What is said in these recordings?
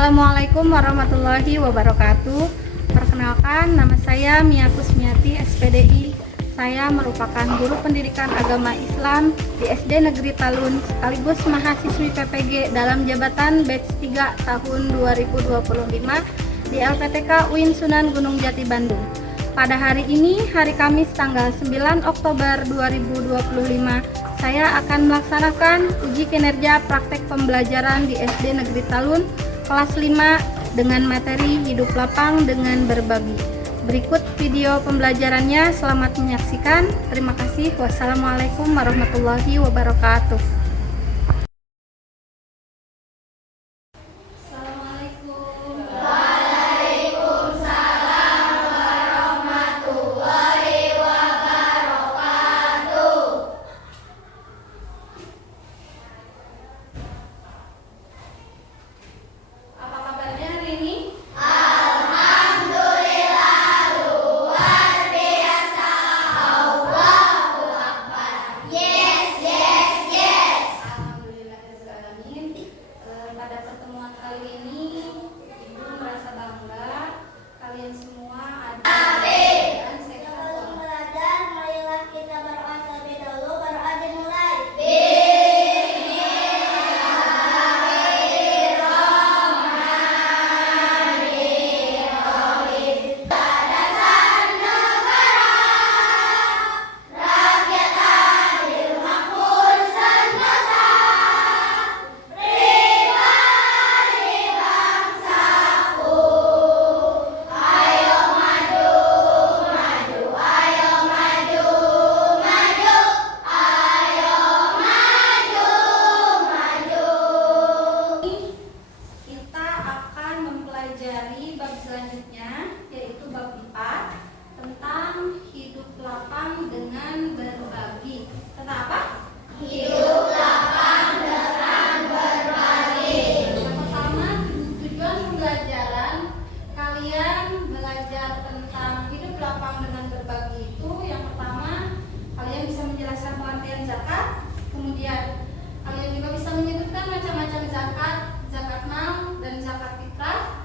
Assalamualaikum warahmatullahi wabarakatuh. Perkenalkan, nama saya Mia Kusmiati, SPDI. Saya merupakan guru pendidikan agama Islam di SD Negeri Talun sekaligus mahasiswi PPG dalam jabatan batch 3 tahun 2025 di LPTK UIN Sunan Gunung Jati Bandung. Pada hari ini, hari Kamis tanggal 9 Oktober 2025, saya akan melaksanakan uji kinerja praktek pembelajaran di SD Negeri Talun kelas 5 dengan materi hidup lapang dengan berbagi. Berikut video pembelajarannya, selamat menyaksikan. Terima kasih. Wassalamualaikum warahmatullahi wabarakatuh. Bab selanjutnya yaitu bab 4 tentang hidup lapang dengan berbagi. Tentang apa? Hidup lapang dengan berbagi. Yang pertama, tujuan pembelajaran kalian belajar tentang hidup lapang dengan berbagi itu yang pertama, kalian bisa menjelaskan pengertian zakat, kemudian kalian juga bisa menyebutkan macam-macam zakat, zakat mal dan zakat fitrah.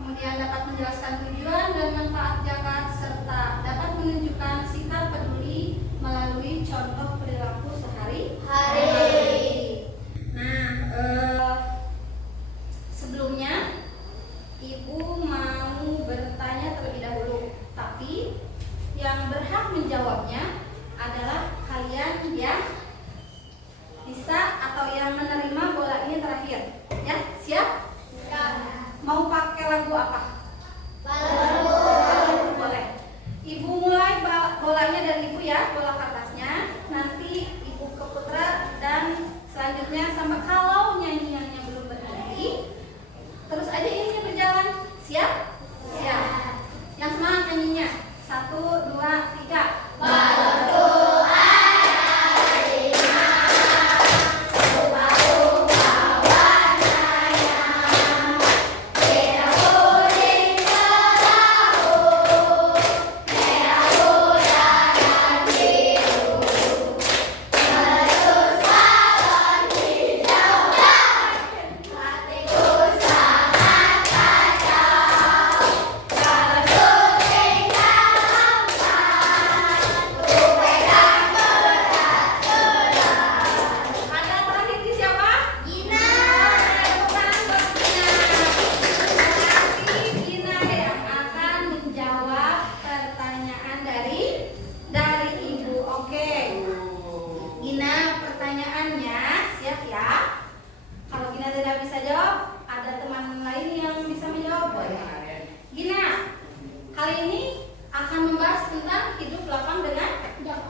Kemudian dapat menjelaskan tujuan dan manfaat zakat serta dapat menunjukkan sikap peduli melalui contoh perilaku sehari-hari. Nah, sebelumnya Ibu mau bertanya terlebih dahulu, tapi yang berhak menjawabnya adalah kalian yang bisa atau yang menerima bola ini terakhir. Ya, siap? Mau pakai lagu apa? Lagu boleh. Ibu mulai bolanya dari Ibu ya, bola kertasnya. Nanti Ibu ke Putra dan selanjutnya sama kalau nyanyiannya belum berhenti, terus aja ini berjalan. Siap? Siap. Yang semangat nyanyinya. 1, 2, 3.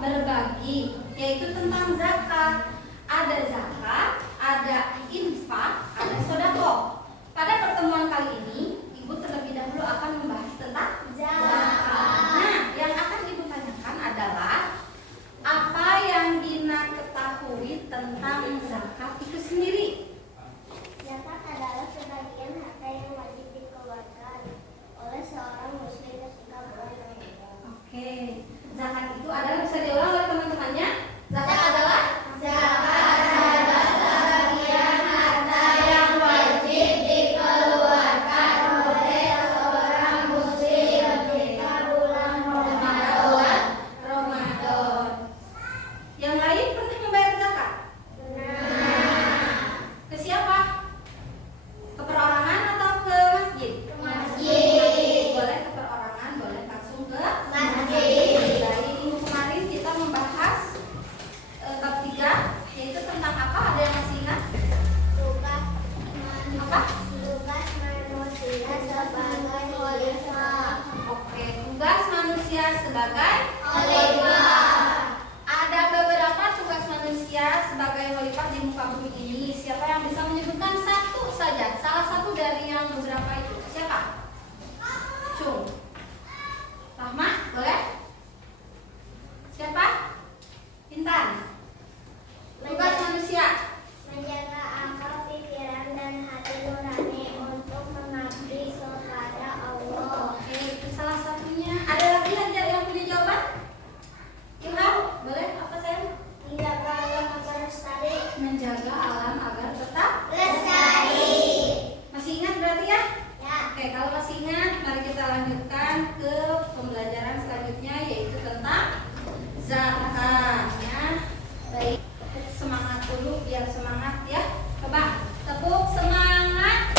Berbagi, yaitu tentang zakat. Ada zakat, ada infak, ada sedekah. Pada pertemuan kali ini, Ibu terlebih dahulu akan membahas tentang zakat. Nah, yang akan Ibu tanyakan adalah apa yang Dina ketahui tentang zakat itu sendiri? Zakat adalah sebagian harta yang wajib dikeluarkan oleh seorang muslim ketika bulan Ramadan. Oke. Zakat itu adalah, bisa diulang oleh teman-temannya? Zakat adalah? Zakat adalah sebagian Apa? Tugas manusia sebagai khalifah. Oke, tugas manusia sebagai Khalifah. Ada beberapa tugas manusia sebagai khalifah di muka bumi ini. Siapa yang bisa menyebutkan satu saja? Salah satu dari yang beberapa itu. Siapa? Cung. Rahma, boleh? Siapa? Intan. Tugas manusia. Menjaga akal, pikiran, dan hati nurani untuk mengabdi kepada Allah. Oke, itu salah satunya. Ada lagi yang punya jawaban? Ilham, boleh? Apa sayang? Menjaga alam agar lestari. Menjaga alam agar tetap. Lestari. Masih ingat berarti ya? Ya. Oke, kalau masih ingat, mari kita lanjutkan ke pembelajaran selanjutnya, yaitu tentang zakat. Ya, baik. Semangat dulu, biar semangat ya. Coba tepuk semangat.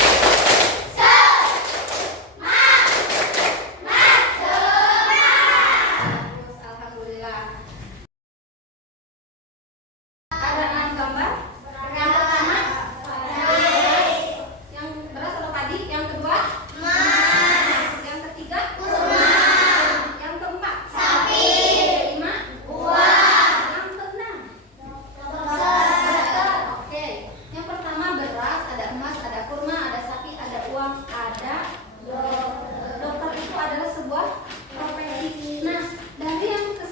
Bagus, alhamdulillah. Ada 6 gambar. Yang pertama, yang beras atau padi. Yang kedua, yang ketiga, yang keempat, sapi. Kelima, yang keenam, dokter. Oke, yang pertama beras, ada emas, ada kurma, ada sapi, ada uang, ada dokter. Dokter itu adalah sebuah profesi. Nah, dari yang ke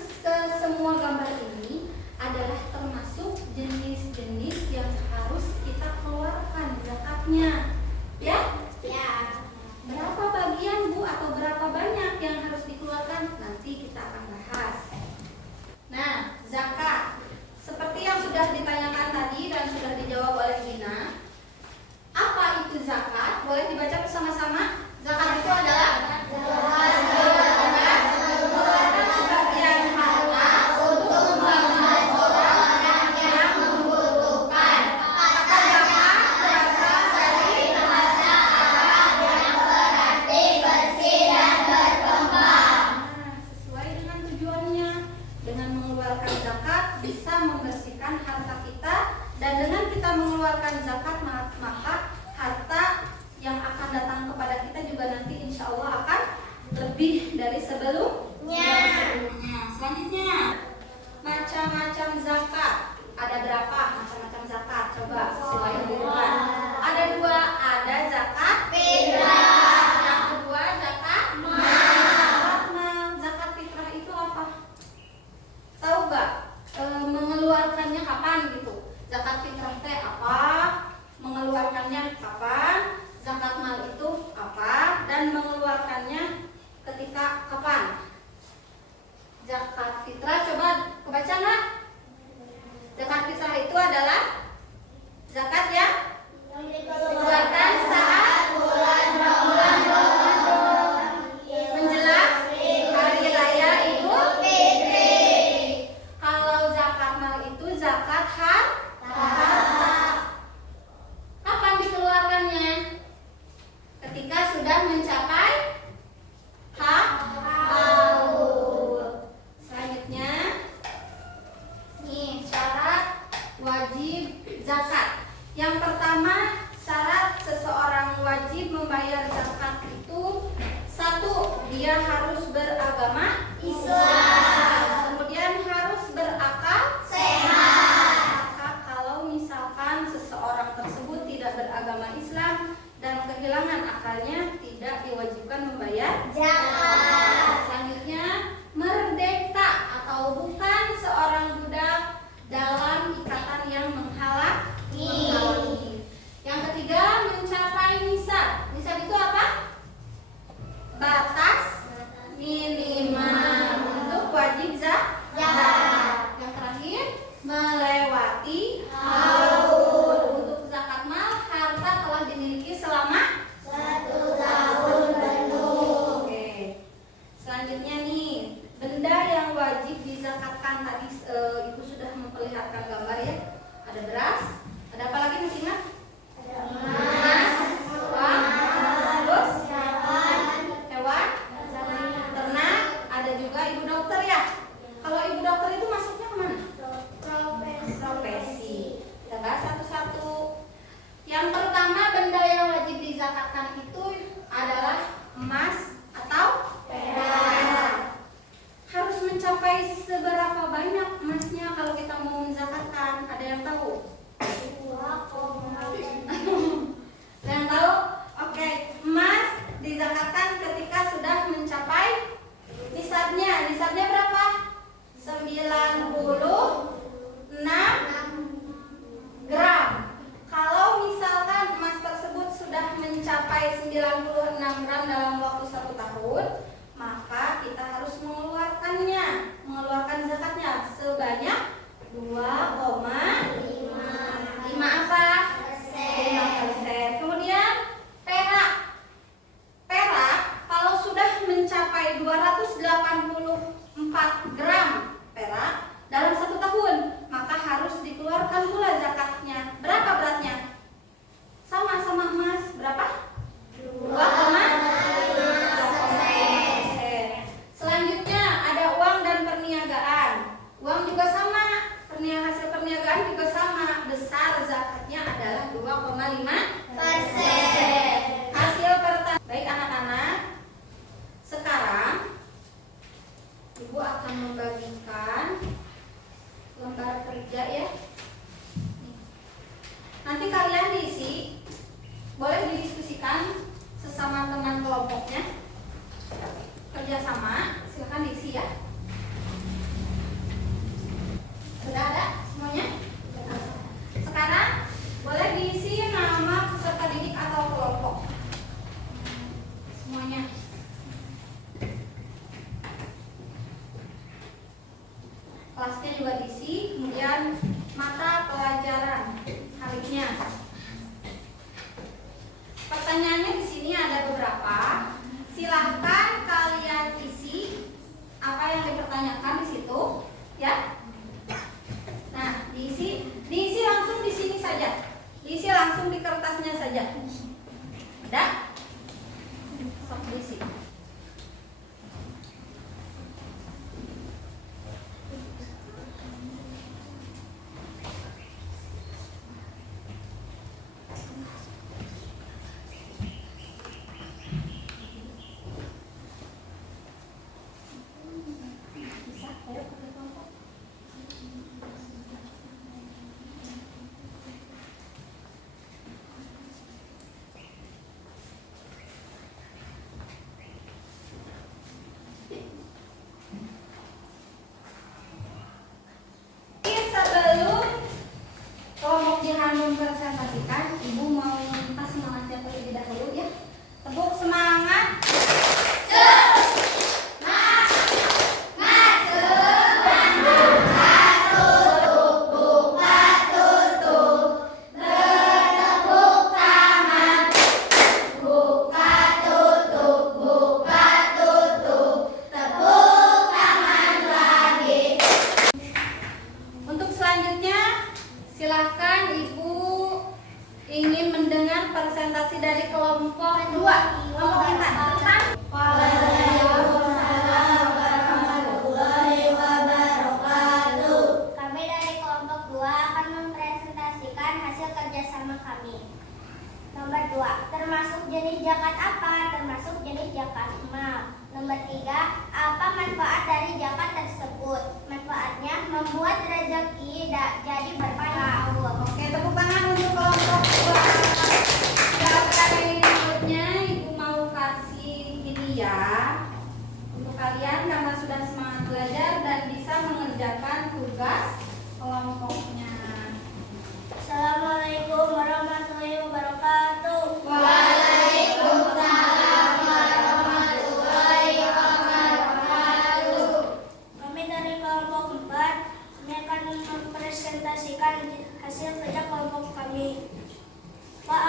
semua gambar ini adalah termasuk jenis-jenis yang harus kita keluarkan zakatnya. Ya? Ya. Berapa bagian Bu atau berapa banyak yang harus dikeluarkan? Nanti kita akan bahas. Nah, zakat. Seperti yang sudah ditanyakan tadi dan sudah dijawab oleh Gina. Apa itu zakat? Boleh dibaca bersama-sama? Zakat itu adalah mengeluarkan sebagian harta untuk membantu orang yang membutuhkan. Kata zakat berasal dari bahasa Arab yang berarti bersih dan berkembang. Sesuai dengan tujuannya. Dengan mengeluarkan zakat bisa membersihkan harta kita, dan dengan kita mengeluarkan zakat maka harta yang akan datang kepada kita juga nanti insya Allah akan lebih dari sebelumnya. Selanjutnya, macam-macam zakat. Ada berapa macam-macam zakat? Coba sesuai urutan. Ada 2, ada zakat fitrah. Yang kedua zakat mal. Zakat fitrah itu apa? Tahu gak? Mengeluarkannya kapan gitu? Zakat fitrah teh apa? Mengeluarkannya kapan? Zakat mal itu apa? Dan mengeluarkannya ketika kapan? Zakat fitrah, coba kebaca nggak? Zakat fitrah itu adalah zakat yang dikeluarkan saat bulan Ramadan menjelang hari raya Idul Fitri. Kalau zakat mal itu zakat harta. Kapan dikeluarkannya? Ketika sudah mencapai haul. Selanjutnya, nih syarat wajib zakat. Yang pertama, syarat seseorang wajib membayar zakat itu 1, dia harus beragama Islam. Kemudian harus berakal sehat. Maka kalau misalkan seseorang tersebut tidak beragama Islam dan kehilangan akalnya, tidak diwajibkan membayar zakat. Selanjutnya, merdeka atau bukan seorang budak dalam ikatan yang menghalangi. Yang ketiga, mencapai nisab. Nisab itu apa? Batas minimal untuk wajib zakat. Yang terakhir, melewati haul. Untuk zakat mal, harta telah dimiliki selama 1 tahun penuh. Oke. mencapai 96 gram dalam waktu 1 tahun, maka kita harus mengeluarkan zakatnya sebanyak 2,5 apa? 5%. Kemudian perak kalau sudah mencapai 284 gram perak dalam 1 tahun, maka harus dikeluarkan pula zakatnya. Berapa beratnya? Sama-sama emas, berapa? 2,5%. Selanjutnya ada uang dan perniagaan. Uang juga sama, hasil perniagaan juga sama. Besar zakatnya adalah 2,5%. Hasil pertanian. Baik anak-anak, sekarang Ibu akan membagikan lembar kerja ya. Nanti kalian diisi, boleh didiskusikan sesama teman kelompoknya. Kerjasama, silakan diisi ya. Sudah ada semuanya? Sekarang boleh diisi nama peserta didik atau kelompok. Semuanya. Kelasnya juga diisi, kemudian mata pelajaran selanjutnya. Pertanyaannya di sini ada beberapa. Silahkan kalian isi apa yang dipertanyakan di situ, ya. Nah, diisi langsung di sini saja. Diisi langsung di kertasnya saja. Ada? Sok diisi. Sebelum kelompok Jihan mempresentasikan, Ibu mau minta semangatnya terlebih dahulu ya. Tepuk semangat. Untuk selanjutnya, silahkan Ibu ingin mendengar presentasi dari kelompok 2. Kelompok Intan. Waalaikumsalam warahmatullahi wabarakatuh. Kami dari kelompok 2 akan mempresentasikan hasil kerjasama kami. Nomor 2, termasuk jenis zakat apa? Termasuk jenis zakat mal. Nomor 3, apa manfaat dari zakat tersebut? Manfaatnya membuat rezeki jadi berkah. Oke, tepuk tangan untuk kelompok 2. Berikutnya Ibu mau kasih ini ya. Untuk kalian karena sudah semangat belajar dan bisa mengerjakan tugas kelompoknya. Assalamualaikum warahmatullahi wabarakatuh. Waalaikumsalam warahmatullahi wabarakatuh. Kami dari kelompok 4 kami akan mempresentasikan hasil kerja kelompok kami. Pak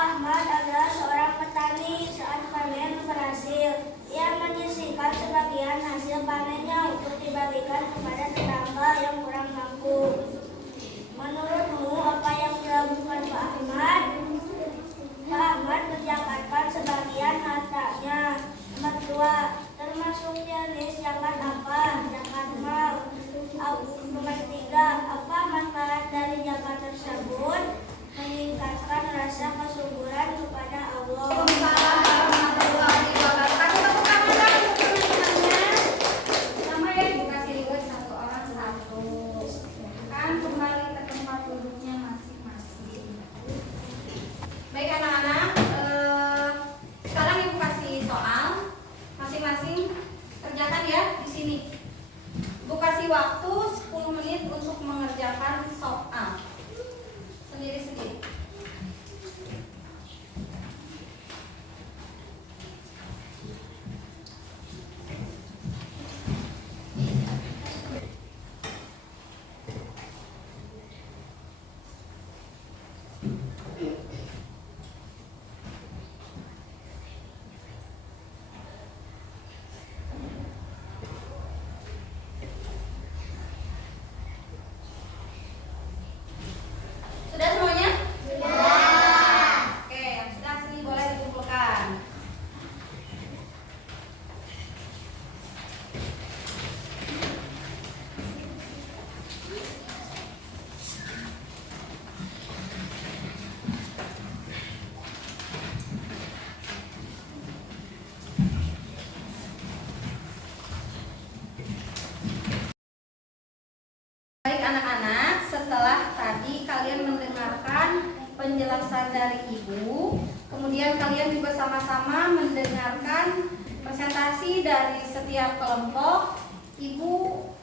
Kemudian kalian juga sama-sama mendengarkan presentasi dari setiap kelompok. Ibu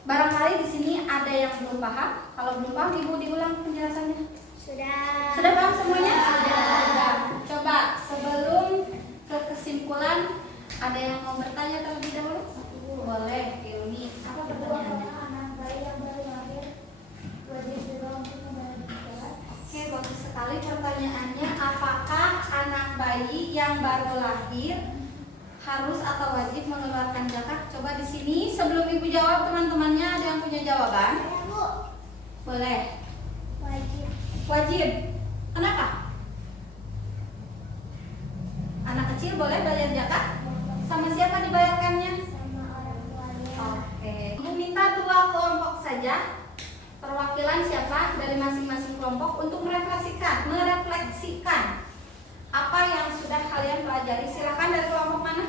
barangkali di sini ada yang belum paham. Kalau belum paham, Ibu diulang penjelasannya. Sudah paham semuanya? Sudah. Coba sebelum ke kesimpulan, ada yang mau bertanya terlebih dahulu? Boleh, Ilmi. Apa pertanyaannya? Oke, bagus sekali pertanyaannya. Apakah anak bayi yang baru lahir harus atau wajib mengeluarkan zakat? Coba di sini sebelum Ibu jawab, teman-temannya ada yang punya jawaban? Boleh. Wajib. Kenapa? Anak kecil boleh bayar zakat? Sama siapa dibayarkannya? Oke. Ibu minta 2 kelompok saja. Perwakilan siapa dari masing-masing kelompok untuk merefleksikan apa yang sudah kalian pelajari. Silakan dari kelompok mana?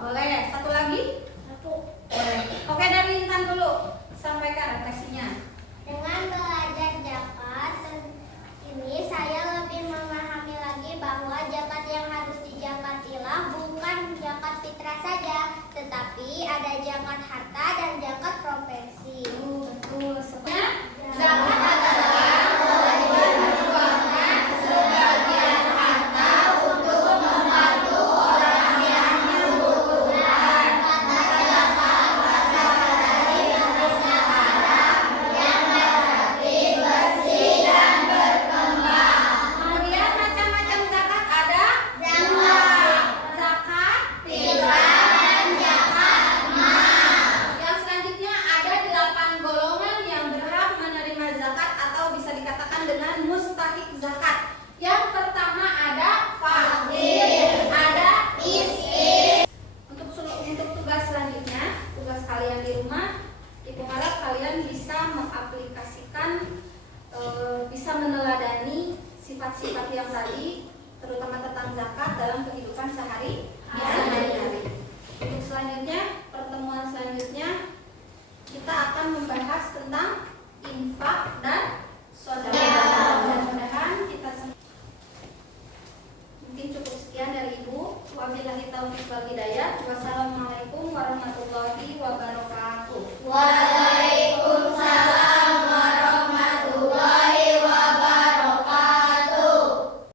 Boleh. Satu lagi? Boleh. Oke, dari Intan dulu. Sampaikan refleksinya. Dengan belajar zakat ini saya lebih memahami lagi bahwa zakat yang harus dizakatilah bukan zakat fitrah saja, tetapi ada zakat harta dan zakat profesi. Betul. Sebenarnya zakat adalah kewajiban mengeluarkan sebagian harta untuk membantu orang yang membutuhkan. Maka zakat berasal dari bahasa Arab yang berarti bersih dan berkembang. Kemudian macam-macam zakat ada zakat fitrah dan zakat mal. Yang selanjutnya ada 8 golongan yang berhak menerima zakat atau bisa dikatakan dengan mustahik zakat. Yang pertama ada fakir, ada miskin. Untuk tugas selanjutnya, tugas kalian di rumah, Ibu harap kalian bisa mengaplikasikan, bisa meneladani sifat-sifat yang tadi, terutama tentang zakat dalam kehidupan sehari-hari. Untuk selanjutnya, pertemuan selanjutnya kita akan membahas tentang infak dan sedekah. Mudah-mudahan kita mungkin cukup sekian dari Ibu. Wabillahi taufiq wal hidayah. Wassalamualaikum warahmatullahi wabarakatuh.